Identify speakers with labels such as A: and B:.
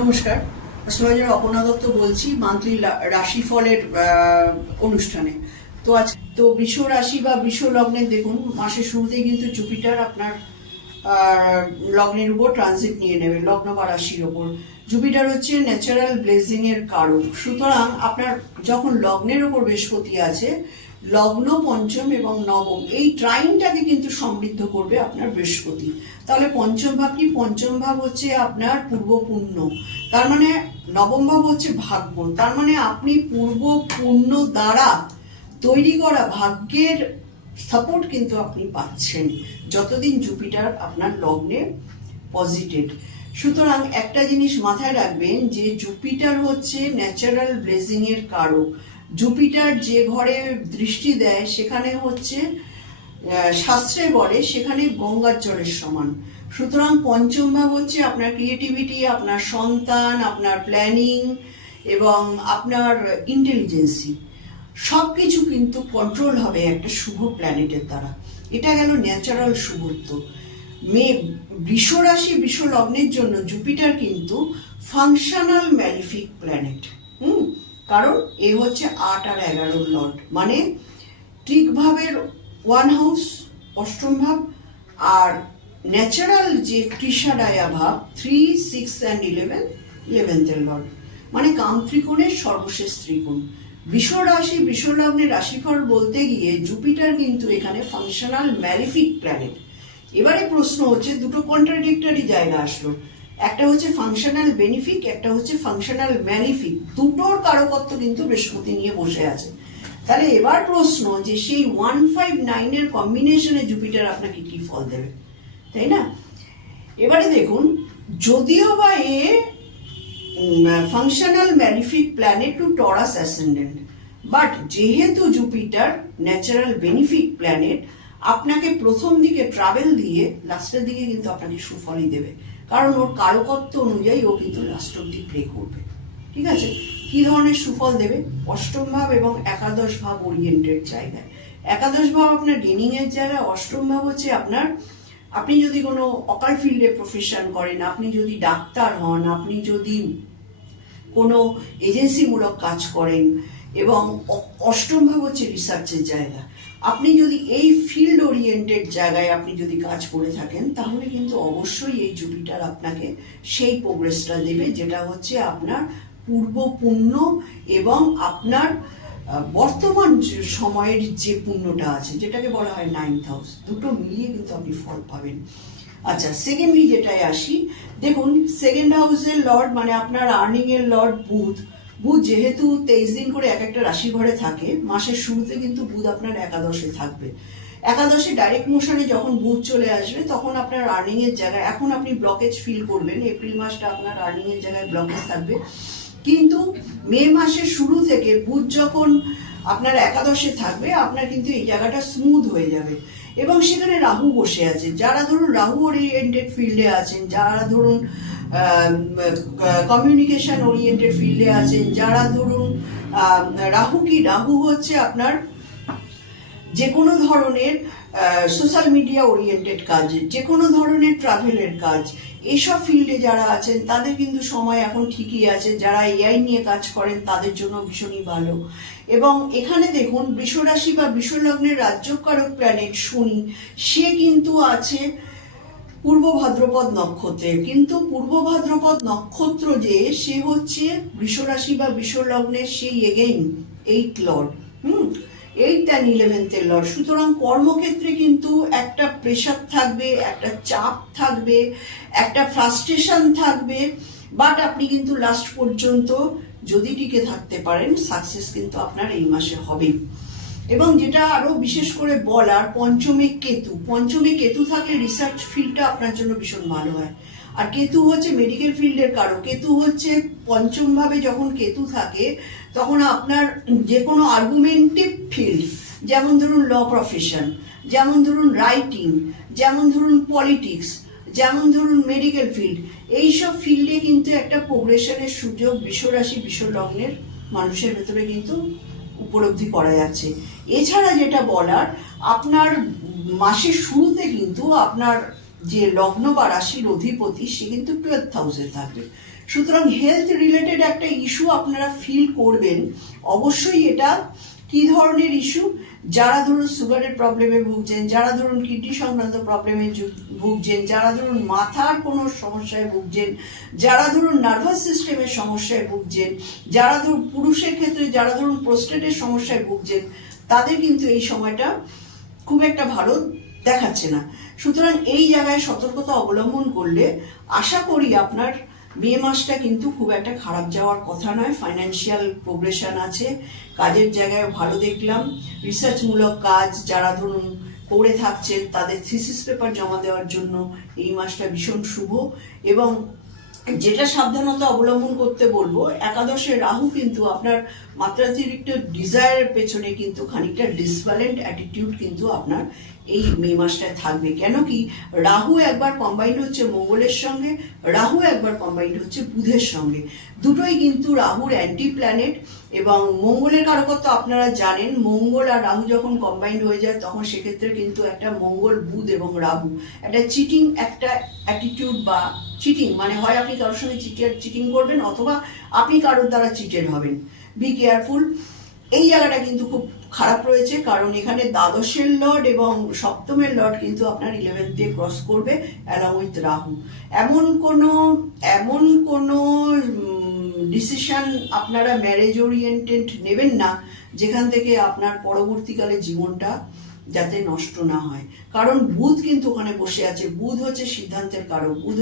A: নমস্কার। অ্যাস্ট্রোলজার অপর্ণা দত্ত বলছি মান্থলি রাশিফলের অনুষ্ঠানে। তো আজ তো বৃষ রাশি বা বৃষ লগ্নের দেখুন, মাসের শুরুতেই কিন্তু জুপিটার আপনার লগ্নের উপর ট্রানজিট নিয়ে নেবে, লগ্ন বা রাশির ওপর জুপিটার হচ্ছে ন্যাচারাল ব্লেজিং এর সুতরাং আপনার যখন লগ্নের ওপর বৃহস্পতি আছে লগ্ন, পঞ্চম এবং নবম। এই ট্রাইনটাকে কিন্তু সমৃদ্ধ করবে আপনার বৃহস্পতি। তাহলে পঞ্চম ভাব কি? পঞ্চম ভাব হচ্ছে আপনার পূর্ব পুণ্য। তার মানে নবম ভাব হচ্ছে ভাগ্য তার মানে আপনি পূর্ব পুণ্য দ্বারা তৈরি করা ভাগ্যের সাপোর্ট কিন্তু আপনি পাচ্ছেন যতদিন জুপিটার আপনার লগ্নে পজিটিভ সুতরাং একটা জিনিস মাথায় রাখবেন যে জুপিটার হচ্ছে ন্যাচারাল ব্লেজিং এর কারক। জুপিটার যে ঘরে দৃষ্টি দেয়, সেখানে হচ্ছে শাস্ত্রে বলে সেখানে গঙ্গার জলের সমান। সুতরাং পঞ্চম ভাব হচ্ছে আপনার ক্রিয়েটিভিটি আপনার সন্তান, আপনার প্ল্যানিং এবং আপনার ইন্টেলিজেন্সি সব কিছু কিন্তু কন্ট্রোল হবে একটা শুভ প্ল্যানেটের দ্বারা। এটা গেল ন্যাচারাল শুভত্ব। মে, বৃষ রাশি, বৃষ লগ্নের জন্য জুপিটার কিন্তু ফাংশনাল ম্যালিফিক প্ল্যানেট হুম? কারণ এ হচ্ছে আট আর এগারো লর্ড মানে ভাবের ওয়ান হাউস অষ্টম ভাব, আর ন্যাচারাল যে ত্রিষাডায়া ভাব থ্রি সিক্স অ্যান্ড ইলেভেন ইলেভেন্থের লর্ড মানে কামত্রিকোণের সর্বশেষ ত্রিকোণ। বৃষ রাশি বৃষ লগ্নের রাশিফল বলতে গিয়ে জুপিটার কিন্তু এখানে ফাংশনাল ম্যালিফিক প্ল্যানেট এবারে প্রশ্ন হচ্ছে, দুটো কন্ট্রাডিক্টরি জায়গা আসলো। একটা হচ্ছে ফাংশনাল বেনিফিক একটা হচ্ছে ফাংশনাল ম্যালিফিক দুটোর কারকত্ব কিন্তু বৃহস্পতি নিয়ে বসে আছে। তাহলে এবার প্রশ্ন যে সেই ওয়ান ফাইভ নাইনের কম্বিনেশনে জুপিটার আপনাকে কি ফল দেবে? তাই না? এবারে দেখুন, যদিও বা a functional malefic planet to Taurus ascendant but যেহেতু জুপিটার ন্যাচারাল বেনিফিক প্ল্যানেট আপনাকে প্রথম দিকে ট্রাভেল দিয়ে লাস্টের দিকে কিন্তু আপনাকে সুফলই দেবে। কারণ ওর কারকত্ব অনুযায়ী ও কিন্তু লাস্ট অব্দি প্লে করবে। ঠিক আছে? কি ধরনের সুফল দেবে? অষ্টম ভাব এবং একাদশ ভাব ওরিয়েন্টেড জায়গায়। একাদশ ভাব আপনার গেনিং এর জায়গায়, অষ্টম ভাব হচ্ছে আপনার, আপনি যদি কোনো অকাল ফিল্ডে প্রফেশন করেন, আপনি যদি ডাক্তার হন, আপনি যদি কোনো এজেন্সিমূলক কাজ করেন এবং অষ্টম হচ্ছে রিসার্চের জায়গা। আপনি যদি এই ফিল্ড ওরিয়েন্টেড জায়গায় আপনি যদি কাজ করে থাকেন, তাহলে কিন্তু অবশ্যই এই জুপিটার আপনাকে সেই প্রোগ্রেসটা দেবে, যেটা হচ্ছে আপনার পূর্ব এবং আপনার বর্তমান সময়ের যে পুণ্যটা আছে, যেটাকে বলা হয় নাইন্থ হাউস দুটো মিলিয়ে কিন্তু আপনি ফল পাবেন। আচ্ছা সেকেন্ডলি যেটায় আসি, দেখুন সেকেন্ড হাউসের লর্ড মানে আপনার আর্নিং এর লর্ড বুধ। বুধ যেহেতু তেইশ দিন করে এক একটা রাশি ঘরে থাকে, মাসের শুরুতে কিন্তু বুধ আপনার একাদশে থাকবে। একাদশে ডাইরেক্ট মোশনে যখন বুধ চলে আসবে, তখন আপনার আর্নিং এর জায়গায়, এখন আপনি ব্লকেজ ফিল করবেন, এপ্রিল মাসটা আপনার আর্নিং এর জায়গায় ব্লকেজ থাকবে। কিন্তু মে মাসের শুরু থেকে বুধ যখন আপনার একাদশে থাকবে, আপনার কিন্তু এই জায়গাটা স্মুথ হয়ে যাবে। এবং সেখানে রাহু বসে আছে। যারা ধরুন রাহু ওরিয়েন্টেড ফিল্ডে আছেন, যারা ধরুন কমিউনিকেশন ওরিয়েন্টেড ফিল্ডে আছেন। যারা ধরুন রাহু কি? রাহু হচ্ছে আপনার যে কোনো ধরনের সোশ্যাল মিডিয়া ওরিয়েন্টেড কাজ যে কোনো ধরনের ট্রাভেলের কাজ। এইসব ফিল্ডে যারা আছেন, তাদের কিন্তু সময় এখন ঠিকই আছে। যারা এআই নিয়ে কাজ করেন, তাদের জন্য ভীষণই ভালো। এবং এখানে দেখুন, বৃষরাশি বা বিশ্বলগ্নের রাজ্যকারক প্ল্যানেট শনি, সে কিন্তু আছে পূর্ব ভাদ্রপদ নক্ষত্রে কিন্তু পূর্ব ভাদ্রপদ নক্ষত্র যে, সে হচ্ছে বৃষরাশি বা বিশ্বলগ্নের সেই again eight lord hmm? Eight and ইলেভেন্থের lord সুতরাং কর্মক্ষেত্রে কিন্তু একটা প্রেশার থাকবে, একটা চাপ থাকবে, একটা ফ্রাস্ট্রেশন থাকবে। বাট আপনি কিন্তু লাস্ট পর্যন্ত যদি টিকে থাকতে পারেন সাকসেস কিন্তু আপনার এই মাসে হবেই। এবং যেটা আরও বিশেষ করে বলার, পঞ্চমে কেতু। পঞ্চমে কেতু থাকলে রিসার্চ ফিল্ডটা আপনার জন্য ভীষণ ভালো হয়। আর কেতু হচ্ছে মেডিকেল ফিল্ডের কারও কেতু হচ্ছে পঞ্চম ভাবে যখন কেতু থাকে, তখন আপনার যে কোনো আর্গুমেন্টিভ ফিল্ড যেমন ধরুন ল প্রফেশন যেমন ধরুন রাইটিং যেমন ধরুন পলিটিক্স যেমন ধরুন মেডিকেল ফিল্ড এইসব ফিল্ডে কিন্তু একটা প্রোগ্রেশনের সুযোগ, বিশ্বরাশি, বিশ্বলগ্নের মানুষের ভেতরে কিন্তু উপলব্ধি করা যাচ্ছে। এছাড়া যেটা বলার, আপনার মাসের শুরুতে কিন্তু আপনার যে লগ্ন বা রাশির অধিপতি, সে কিন্তু টুয়েলভ হাউসে থাকবে। সুতরাং হেলথ রিলেটেড একটা ইস্যু আপনারা ফিল করবেন, অবশ্যই এটা কি ধরনের ইস্যু যারা ধরুন সুগারের প্রবলেমে ভুগছেন, যারা ধরুন কিডনি সংক্রান্ত প্রবলেমে ভুগছেন, যারা ধরুন মাথার কোনো সমস্যায় ভুগছেন, যারা ধরুন নার্ভাস সিস্টেমের সমস্যায় ভুগছেন, যারা ধরুন পুরুষের ক্ষেত্রে, যারা ধরুন প্রোস্টেটের সমস্যায় ভুগছেন তাদের কিন্তু এই সময়টা খুব একটা ভালো দেখাচ্ছে না। সুতরাং এই জায়গায় সতর্কতা অবলম্বন করলে আশা করি আপনার মে মাসটা কিন্তু খুব একটা খারাপ যাওয়ার কথা নয়। ফাইন্যান্সিয়াল প্রোগ্রেশন আছে, কাজের জায়গায় ভালো দেখলাম। রিসার্চমূলক কাজ যারা ধরুন করে থাকছেন, তাদের থিসিস পেপার জমা দেওয়ার জন্য এই মাসটা ভীষণ শুভ এবং যেটা সাবধানতা অবলম্বন করতে বলব, একাদশে রাহু কিন্তু আপনার মাত্রাতিরিক্ত ডিজায়ারের পেছনে কিন্তু খানিকটা ডিসব্যালেন্ট অ্যাটিটিউড কিন্তু আপনার এই মে মাসটায় থাকবে। কেন কি রাহু একবার কম্বাইন্ড হচ্ছে মঙ্গলের সঙ্গে, রাহু একবার কম্বাইন্ড হচ্ছে বুধের সঙ্গে। দুটোই কিন্তু রাহুর অ্যান্টি প্ল্যানেট এবং মঙ্গলের কারকত্ব আপনারা জানেন, মঙ্গল আর রাহু যখন কম্বাইন্ড হয়ে যায় তখন সেক্ষেত্রে কিন্তু একটা মঙ্গল, বুধ এবং রাহু। একটা চিটিং একটা অ্যাটিটিউড বা চিটিং মানে হয় আপনি কারোর সঙ্গে চিটিং চিটিং করবেন অথবা আপনি কারোর দ্বারা চিটেড হবেন। বি কেয়ারফুল এই জায়গাটা কিন্তু খুব খারাপ রয়েছে, কারণ এখানে দ্বাদশের লর্ড এবং সপ্তমের লর্ড কিন্তু আপনার ইলেভেন্থ দিয়ে ক্রস করবে অ্যালং উইথ রাহু। এমন কোনো এমন কোনো ডিসিশন আপনারা ম্যারেজ ওরিয়েন্টেড নেবেন না, যেখান থেকে আপনার পরবর্তীকালে জীবনটা যাতে নষ্ট না হয়। কারণ বুধ কিন্তু ওখানে বসে আছে। বুধ হচ্ছে সিদ্ধান্তের কারক। বুধ